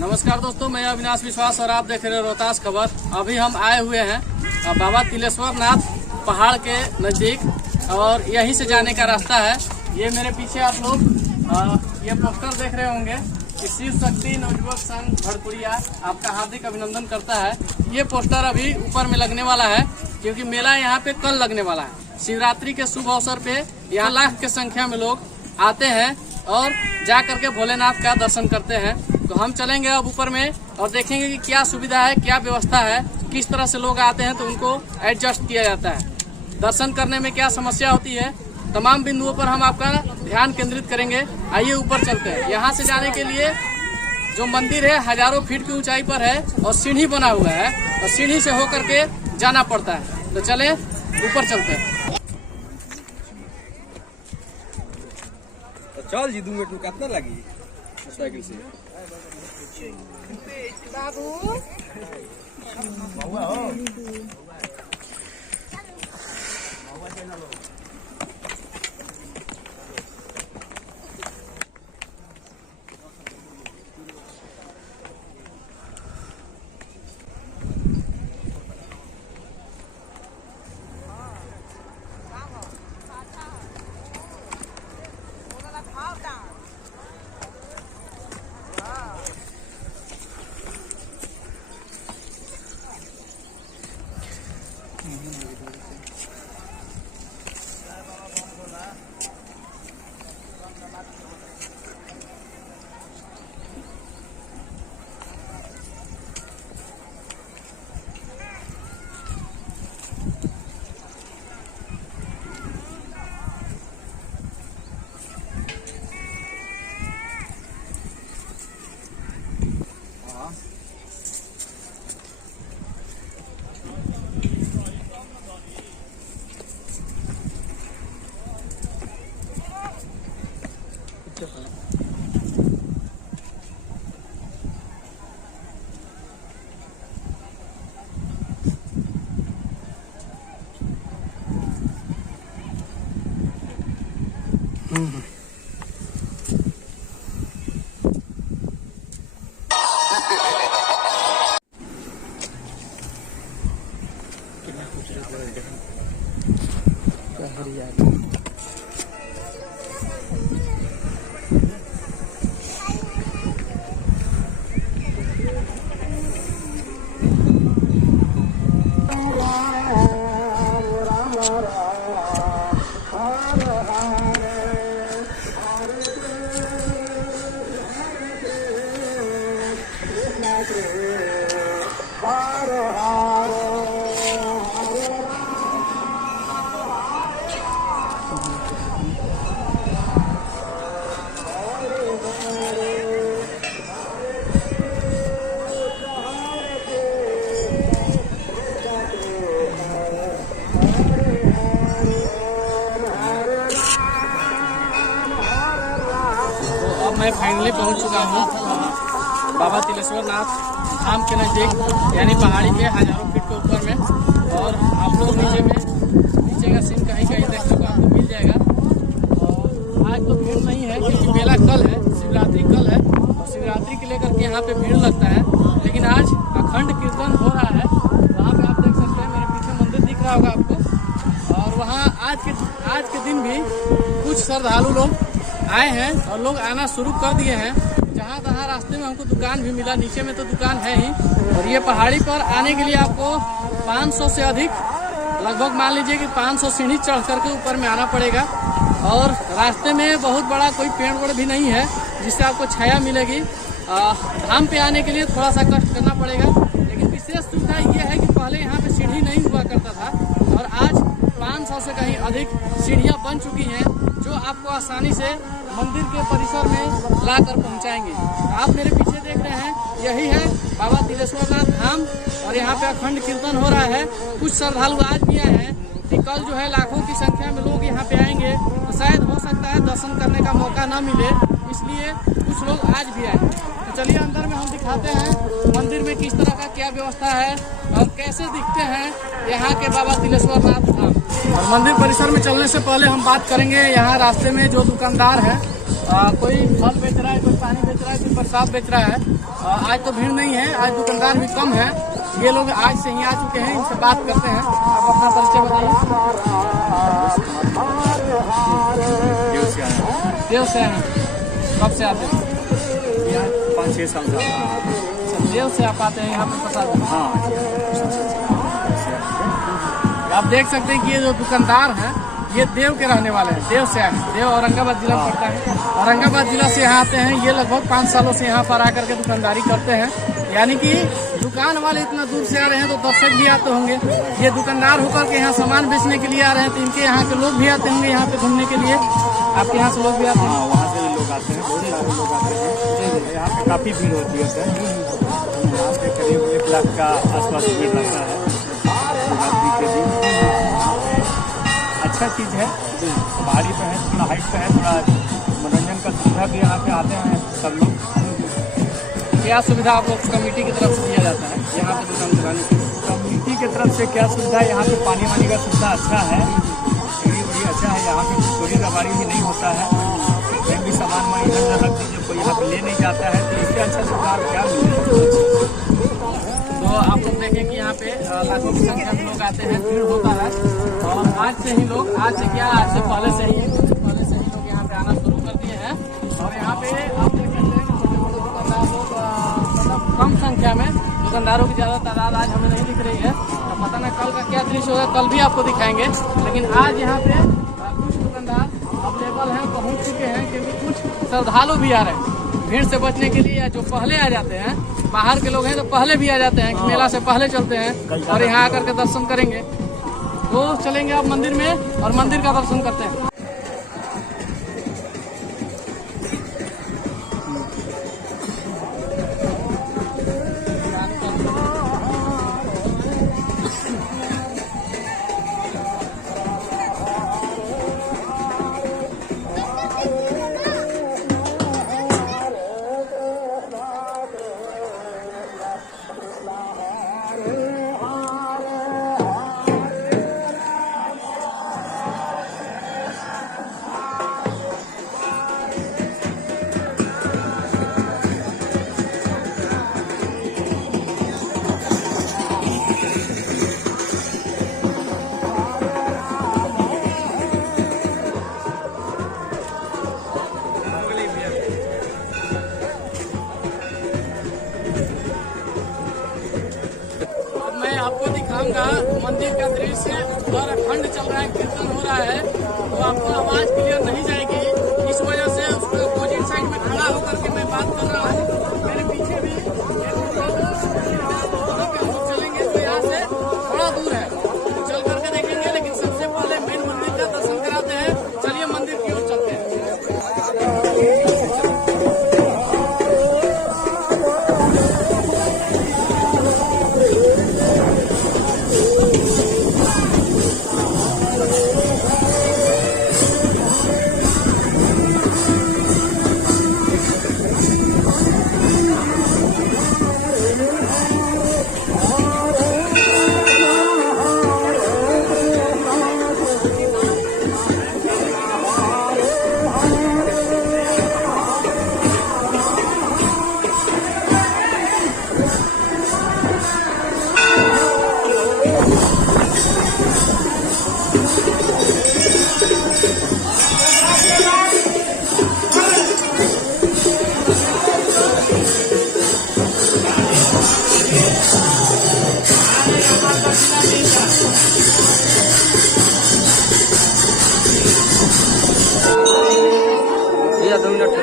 नमस्कार दोस्तों, मैं अविनाश विश्वास और आप देख रहे हैं रोहतास खबर। अभी हम आए हुए हैं बाबा तिलेश्वर नाथ पहाड़ के नज़दीक और यहीं से जाने का रास्ता है। ये मेरे पीछे आप लोग ये पोस्टर देख रहे होंगे कि शिव शक्ति नवयुवक संघ भड़पुरिया आपका हार्दिक अभिनंदन करता है। ये पोस्टर अभी ऊपर में लगने वाला है क्योंकि मेला यहाँ पे कल लगने वाला है। शिवरात्रि के शुभ अवसर पे यहाँ लाख की संख्या में लोग आते हैं और जा करके भोलेनाथ का दर्शन करते हैं। तो हम चलेंगे अब ऊपर में और देखेंगे कि क्या सुविधा है, क्या व्यवस्था है, किस तरह से लोग आते हैं तो उनको एडजस्ट किया जाता है, दर्शन करने में क्या समस्या होती है, तमाम बिंदुओं पर हम आपका ध्यान केंद्रित करेंगे। आइए ऊपर चलते हैं। यहाँ से जाने के लिए जो मंदिर है हजारों फीट की ऊंचाई पर है और सीढ़ी बना हुआ है और सीढ़ी से होकर के जाना पड़ता है। तो चले ऊपर चलते हैं। चल जी 2 मिनट में कितना लगी साइकिल से बाबू मैं फाइनली पहुंच चुका हूं बाबा तिलेश्वर नाथ धाम के नज़दीक, यानी पहाड़ी के हजारों फीट के ऊपर में। और आप लोग नीचे का सीन कहीं कहीं देखने को आपको मिल जाएगा। और आज तो भीड़ नहीं है क्योंकि मेला कल है, शिवरात्रि कल है और शिवरात्रि के लेकर के यहाँ पे भीड़ लगता है। लेकिन आज अखंड कीर्तन हो रहा है। वहाँ पे आप देख सकते हैं, मेरे पीछे मंदिर दिख रहा होगा आपको। और वहाँ आज के दिन भी कुछ श्रद्धालु लोग आए हैं और लोग आना शुरू कर दिए हैं। जहाँ तहाँ रास्ते में हमको दुकान भी मिला, नीचे में तो दुकान है ही। और ये पहाड़ी पर आने के लिए आपको 500 से अधिक, लगभग मान लीजिए कि 500 सीढ़ी चढ़ करके ऊपर में आना पड़ेगा। और रास्ते में बहुत बड़ा कोई पेड़ वेड़ भी नहीं है जिससे आपको छाया मिलेगी। धाम पे आने के लिए थोड़ा सा कष्ट करना पड़ेगा। लेकिन विशेष सुविधा ये है कि पहले यहाँ पे सीढ़ी नहीं हुआ करता था और आज 500 से कहीं अधिक सीढ़ियाँ बन चुकी हैं जो आपको आसानी से मंदिर के परिसर में लाकर पहुंचाएंगे। आप मेरे पीछे देख रहे हैं, यही है बाबा तिलेश्वर नाथ धाम और यहाँ पे अखंड कीर्तन हो रहा है। कुछ श्रद्धालु आज भी आए हैं कि कल जो है लाखों की संख्या में लोग यहाँ पे आएंगे तो शायद हो सकता है दर्शन करने का मौका ना मिले, इसलिए कुछ लोग आज भी आए। तो चलिए अंदर में हम दिखाते हैं मंदिर में किस तरह का क्या व्यवस्था है और कैसे दिखते हैं यहाँ के बाबा तिलेश्वर नाथ धाम। और मंदिर परिसर में चलने से पहले हम बात करेंगे यहाँ रास्ते में जो दुकानदार है कोई फल बेच रहा है, कोई पानी बेच रहा है, कोई प्रसाद बेच रहा है। आज तो भीड़ नहीं है, आज दुकानदार भी कम है। ये लोग आज से ही आ चुके हैं, इनसे बात करते हैं। आप अपना परिचय बताइए। देव से आए हैं। कब से आते हैं? 5-6 साल से। देव से आप आते हैं यहाँ पे प्रसाद? हाँ। आप देख सकते हैं कि ये जो दुकानदार हैं ये देव के रहने वाले हैं। देव से आए हैं। देव औरंगाबाद जिला में पड़ता है। औरंगाबाद जिला से यहाँ आते हैं। ये लगभग 5 सालों से यहाँ पर आकर के दुकानदारी करते हैं। यानी कि दुकान वाले इतना दूर से आ रहे हैं तो दर्शक भी आते होंगे। ये दुकानदार होकर के यहाँ सामान बेचने के लिए आ रहे हैं तो इनके यहाँ के लोग भी आते होंगे यहाँ पे घूमने के लिए। आपके यहाँ से लोग भी आते हैं? हाँ, वहाँ से भी लोग आते हैं, बहुत सारे लोग आते हैं। यहाँ पे काफ़ी भीड़ होती है सर। यहाँ पे करीब 1 लाख का आसपास भीड़ रहता है शिवरात्रि के दिन। अच्छा चीज़ है, पहाड़ी पे है, थोड़ा हाइट पे है, थोड़ा मनोरंजन का सुविधा भी यहाँ पे आते हैं सब लोग। क्या सुविधा आप लोग कमेटी की तरफ से दिया जाता है यहाँ पे दुकान चलाने की? कम्युनिटी की तरफ से क्या सुविधा, यहाँ पे पानी वानी का सुविधा अच्छा है, सीढ़ी भी अच्छा है। यहाँ पे चोरी दबारी भी नहीं होता है। कहीं भी सामान वानी इधर रख दीजिए, कोई यहाँ पे ले नहीं जाता है, तो इससे अच्छा सुविधा क्या मिलेगा। तो आप लोग देखें कि यहाँ पे लाखों की संख्या में लोग आते हैं, भीड़ होता है। और आज से ही लोग, आज से क्या, आज से पहले से ही लोग यहाँ पे आना शुरू कर दिए हैं। और यहाँ पे आप देख सकते हैं कि छोटे मोटे दुकानदार लोग मतलब कम संख्या में, दुकानदारों की ज़्यादा तादाद आज हमें नहीं दिख रही है। तो पता नहीं कल का क्या दृश्य होगा, कल भी आपको दिखाएंगे। लेकिन आज यहाँ पे कुछ दुकानदार अवेलेबल हैं, पहुँच चुके हैं, क्योंकि कुछ श्रद्धालु भी आ रहे हैं। भीड़ से बचने के लिए, या जो पहले आ जाते हैं, बाहर के लोग हैं तो पहले भी आ जाते हैं, मेला से पहले चलते हैं और यहाँ आकर के दर्शन करेंगे। तो चलेंगे आप मंदिर में और मंदिर का दर्शन करते हैं। आपको दिखाऊंगा मंदिर का दृश्य और अखंड चल रहा है, कीर्तन हो रहा है। तो आपको आवाज क्लियर नहीं जाएगी, इस वजह से उसको अपोजिट साइड में खड़ा होकर के मैं बात कर रहा हूँ। मेरे पीछे भी चलेंगे तो यहाँ से थोड़ा दूर है, चल करके देखेंगे। लेकिन सबसे पहले मेन मंदिर का दर्शन कराते हैं। चलिए मंदिर की ओर चलते हैं। भैया 2 मिनट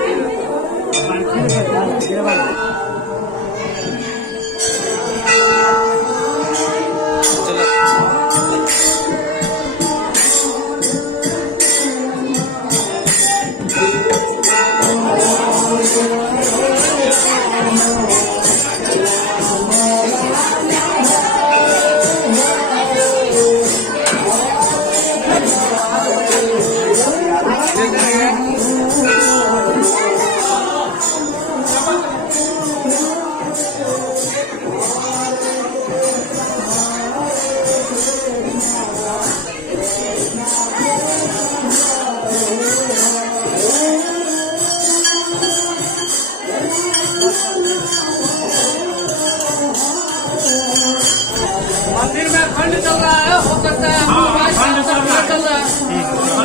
मंदिर में खंड चल रहा है, हो सकता है चल रहा है,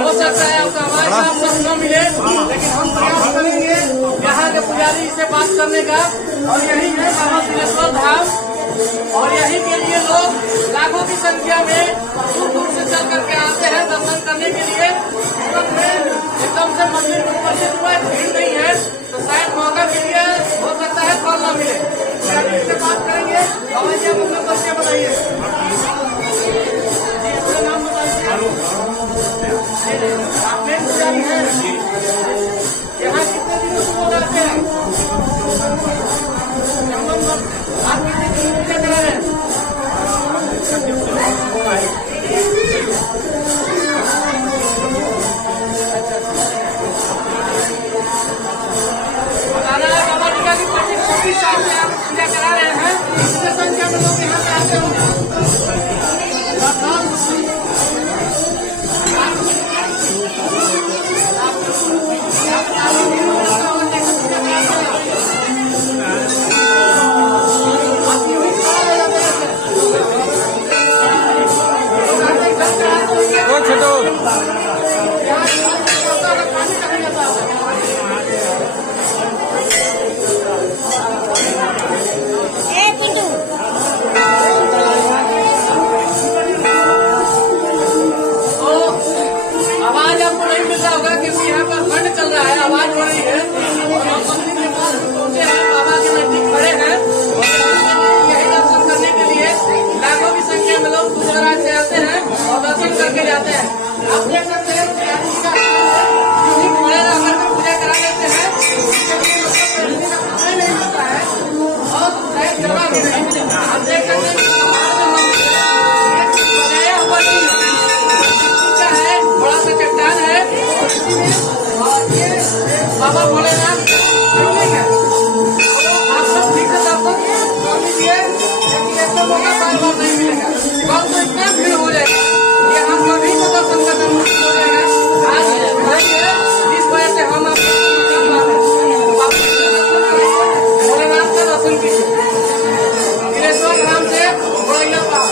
हो सकता है आपका हमारे साथ सब न मिले, लेकिन हम प्रयास करेंगे यहाँ के पुजारी से बात करने का। और यही है बाबा तिलेश्वर धाम, और यही के लिए लोग लाखों की संख्या में दूर दूर से चल करके आते हैं दर्शन करने के लिए। एकदम से मंदिर में उपस्थित हुआ, भीड़ नहीं है, तो शायद मौका के लिए हो सकता है फल न मिले। पुजारी से बात करेंगे। बाबा जी, अपना परिचय बताइए। अपना नाम बताइए। आप मेन पुजारी हैं। यहाँ कितने दिनों से लोग आते हैं? आप कितने दिन पूजा करा रहे हैं? बताना है बाबा जी का कि 25-26 साल से आप पूजा करा रहे हैं, कितने संख्या में लोग यहाँ पे आते होंगे? आवाज हो रही है और हम मंदिर के पास पहुंचे हैं, बाबा के नजदीक खड़े हैं यही दर्शन करने के लिए। लाखों की संख्या में लोग गुजरात से आते हैं और दर्शन करके जाते हैं। आप देख सकते हैं खड़े रहकर के पूजा करा लेते हैं, समय नहीं मिलता है और शायद जगह भी नहीं। आप देख सकते हैं बनाया हुआ है, बड़ा सा चट्टान है और ये बाबा भोलेनाथ है। आप सब ठीक से दर्शन कर लीजिए, लेकिन ऐसा मौका बार बार नहीं मिलेगा। कल तो इतना भीड़ हो जाएगा कि हम कभी तो दर्शन करना मुश्किल हो जाएगा। आज जिस वजह से हम भोलेनाथ का दर्शन कीजिए, तिलेश्वर धाम से बड़ैया पहाड़।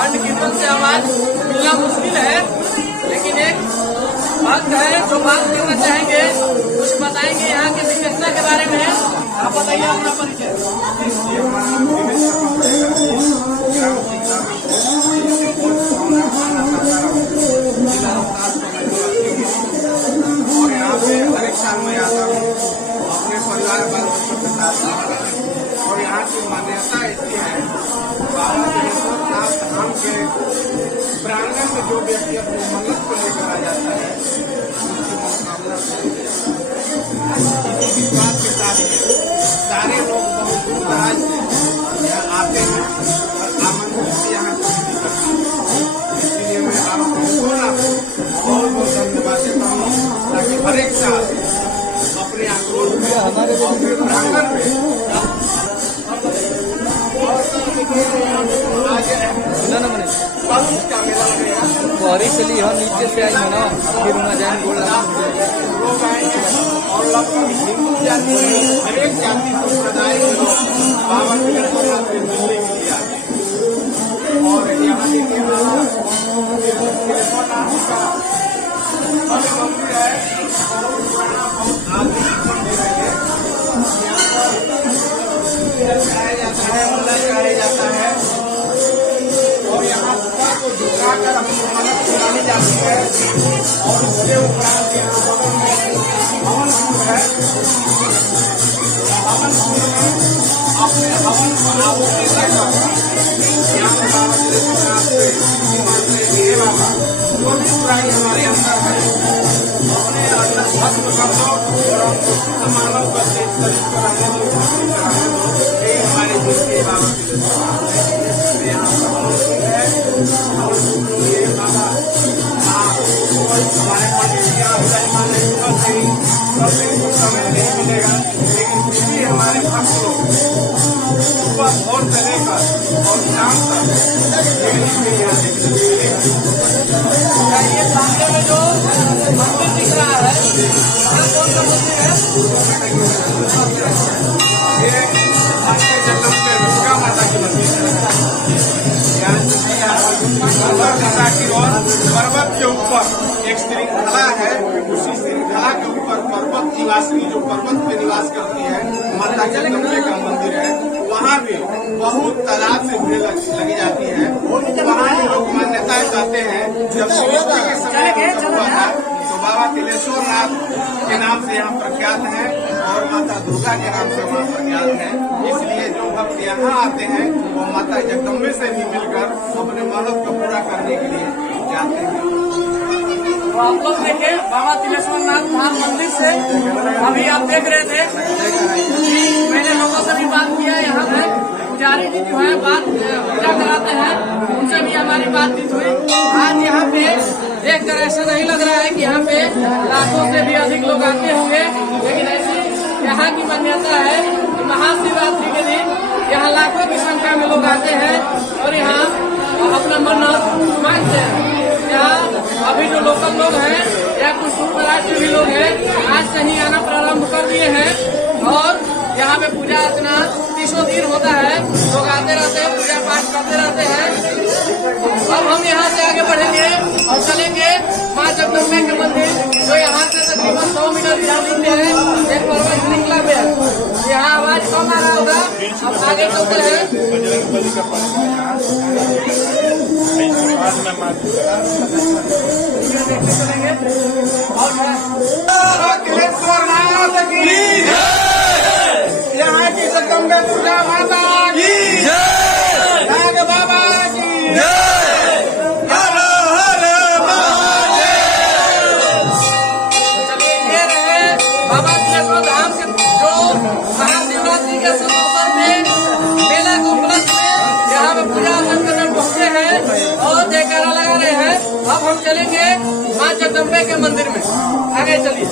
खंड कीर्तन से आवाज मिलना मुश्किल है, लेकिन एक भक्त है जो बात करना चाहेंगे, कुछ बताएंगे यहाँ की विशेषता के बारे में। आप बताइए अपना परिचय। और यहाँ पे हर एक साल में आता हूँ अपने परिवार बाल बच्चों के साथ। और यहाँ की मान्यता ऐसी है, बाबा तिलेश्वर नाथ धाम के प्रांगण में जो व्यक्ति अपने मन्नत को लेकर आ जाता है उसकी मनोकामना इसी विश्वास के साथ सारे लोग बहुत दूर दराज से यहाँ आते हैं और आमंत्रित से यहाँ खरीदी करते हैं। इसलिए मैं आपको बहुत बहुत धन्यवाद देता हूँ, ताकि हर एक साल अपने आक्रोश में अपने प्रांगण में बाहरी चली हम नीचे से आई है ना, फिर वहाँ जाए गोल लोग आएंगे और लगभग हिंदू जाति हर एक जाति संप्रदाय के लोग बाबा तिलेश्वर नाथ से मिलने के लिए आते हैं। और यहाँ देखिए तिलेश्वर नाथ का भव्य मंदिर है, बहुत आधुनिक मंदिर है। यहाँ चढ़ाया जाता है, मुल्ला चढ़ाया जाता है और यहाँ को झुकाकर अपनी मन्नत पुरानी जाती है। और उसके उपरांत यहाँ बगल में हवन कुंड है, हवन कुंड में अपने हवन को आहुति देकर यहाँ पर है ये बाबा हमारे पंडित जी यहाँ समय नहीं मिलेगा, लेकिन फिर भी हमारे भक्त लोग सुबह भोर से लेकर और शाम तक ये सामने में जो मंदिर दिख रहा है वहाँ कौन सा मंदिर है? ये आपके जगदम्बे दुर्गा माता की मंदिर है। माता की और पर्वत के ऊपर एक श्रृंखला है, उसी श्रृंखला के ऊपर पर्वत निवासी जो पर्वत पे निवास करती है माता जगदम्बे का मंदिर है। वहाँ भी बहुत तादाद से भीड़ लगी जाती है। वहाँ भी लोग मान्यताएं कहते हैं जब सृष्टि के समय हुआ था तो बाबा तिलेश्वर नाथ के नाम से यहाँ प्रख्यात है और माता दुर्गा के नाम से वहाँ प्रख्यात है। इसलिए जो भक्त यहाँ आते हैं वो माता जगदम्बे से भी मिलकर अपने मानव को पूरा करने के लिए जाते हैं। तो आप लोग देखे बाबा तिलेश्वर नाथ धाम मंदिर से अभी आप देख रहे थे कि मैंने लोगों से भी बात किया। यहाँ पे पुजारी जी जो है बात पूजा कराते हैं, उनसे भी हमारी बातचीत हुई। आज यहाँ पे देखकर ऐसा नहीं लग रहा है कि यहाँ पे लाखों से भी अधिक लोग आते होंगे, लेकिन ऐसी यहाँ की मान्यता है कि महाशिवरात्रि के दिन यहाँ लाखों की संख्या में लोग आते हैं और यहाँ अपना मन्नत मांगते हैं। यहाँ अभी जो लोकल लोग हैं या कुछ दूर दराज के भी लोग हैं आज से ही आना प्रारंभ कर दिए हैं और यहाँ पे पूजा अर्चना 30 दिन होता है। लोग आते रहते हैं, पूजा पाठ करते रहते हैं। अब हम यहाँ से आगे बढ़ेंगे और चलेंगे माँ जगदम्बे के मंदिर जो यहाँ से तकरीबन 100 मीटर की दूरी पे है। एक पर्वत श्रृंखला पे है। यहाँ आवाज कम आ रहा होगा। अब आगे चलते हैं। चलेंगे और तिलेश्वर नाथ की यहाँ की जगदम्बे दुर्गा माता की यहाँ के बाबा की हर हर चलिए ये रहे बाबा तिलेश्वर धाम के जो महाशिवरात्रि के शुभ अवसर में मेला के उपलक्ष्य में यहाँ पे पूजा अर्चना करने पहुँचे हैं और जयकारा लगा रहे हैं। अब हम चलेंगे माँ जगदम्बे के मंदिर में। आगे चलिए।